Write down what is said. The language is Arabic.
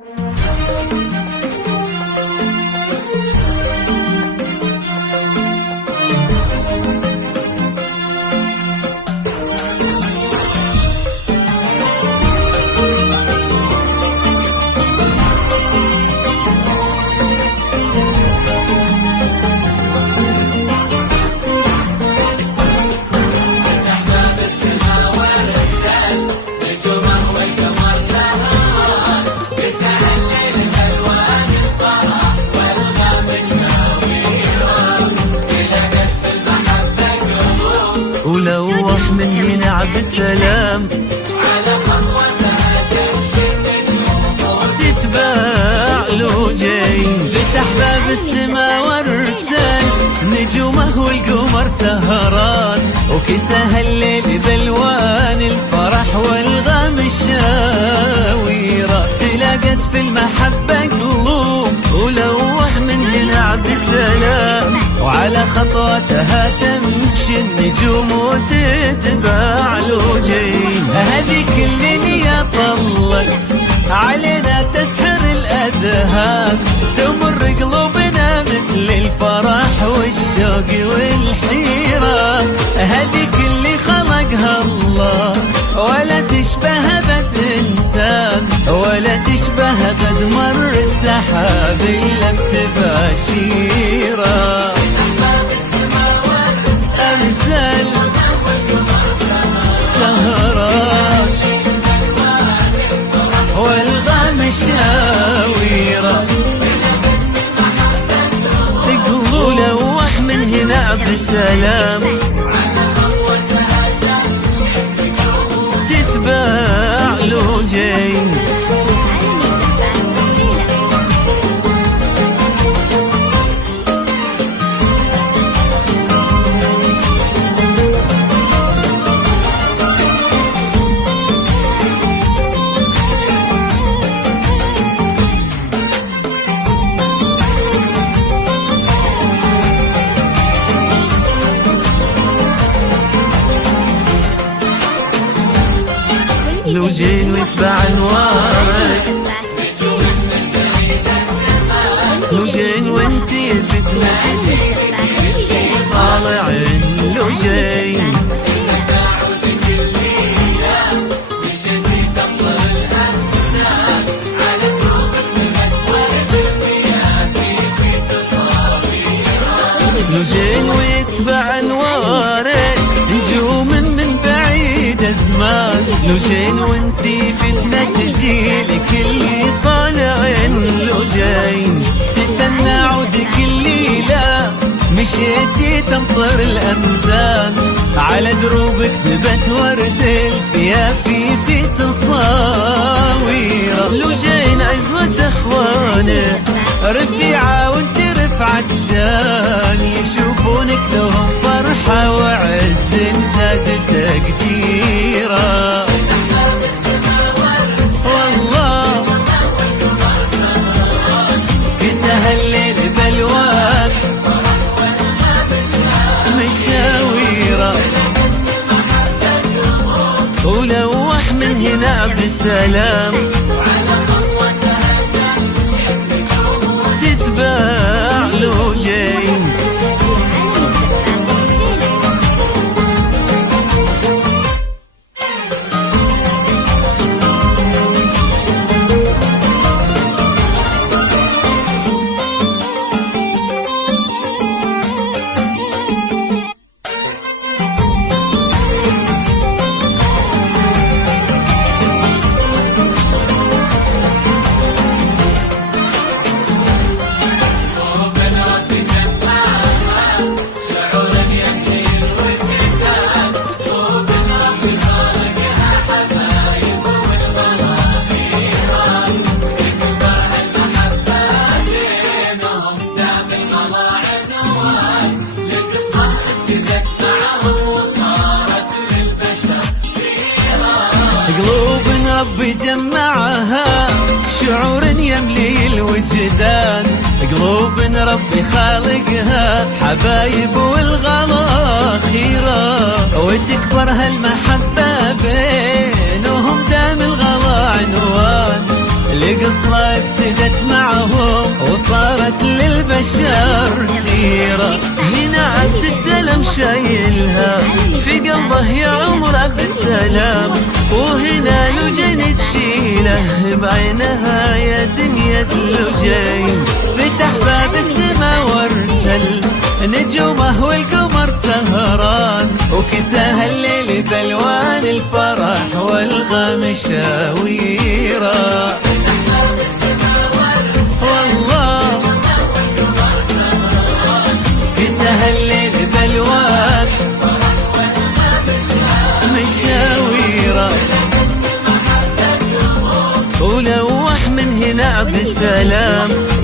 ولوح من هنا بالسلام على خطوتها تمشي النجوم تتباع لوجين فتح باب السما وارسل نجومه والقمر سهران وكساها الليل بالوان الفرح والغام الشاويرة تلاقت في المحبة قلوب ولوح من هنا بالسلام وعلى خطوتها تمشي النجوم وتتباع لوجين هذيك الليلة طلت علينا تسحر الأذهان تمر قلوبنا مثل الفرح والشوق والحيرة هذيك اللي خلقها الله ولا تشبه بد إنسان ولا تشبه بد مر السحاب إلا بتباشيره أمثال سهران والغام الشاويرة تقول لوح من هنا بالسلام تتباع لوجين لوجين ويتبع انوارك لوجين وانتي فتنة طالعين لوجين لوجين ويتبع انوارك نجوم من بعيد ازمان لوجين وانتي فتنة تجيلك اللي طالعين لوجين تتنى عودك الليلة مشيتي تمطر الأمزان على دروبك نبت ورد الفيافي في تصاوير لوجين عزوة اخوانك رفيعة وانت رفعت شان يشوفونك لهم فرحة وعز زاد تقديره والله كساها الليل بالوان مشاويره ولوح من هنا بالسلام تتباع لوجين قلوب ربي جمعها شعور يملي الوجدان قلوب ربي خالقها حبايب والغلا خيرة وتكبر هالمحبة بينهم دام الغلا عنوان القصة ابتدت معهم وصارت للبشر سيرة. هنا عبد السلام شايلها في قلبه يا عمر عبد السلام، وهنا لجين تشيله بعينها يا دنيا لجين. فتح باب السما وارسل نجومه والقمر سهران، وكساها الليل بالوان الفرح والغم شاويرة. والله كساها الليل بالوان مشاويرة. ولوح من هنا عبد السلام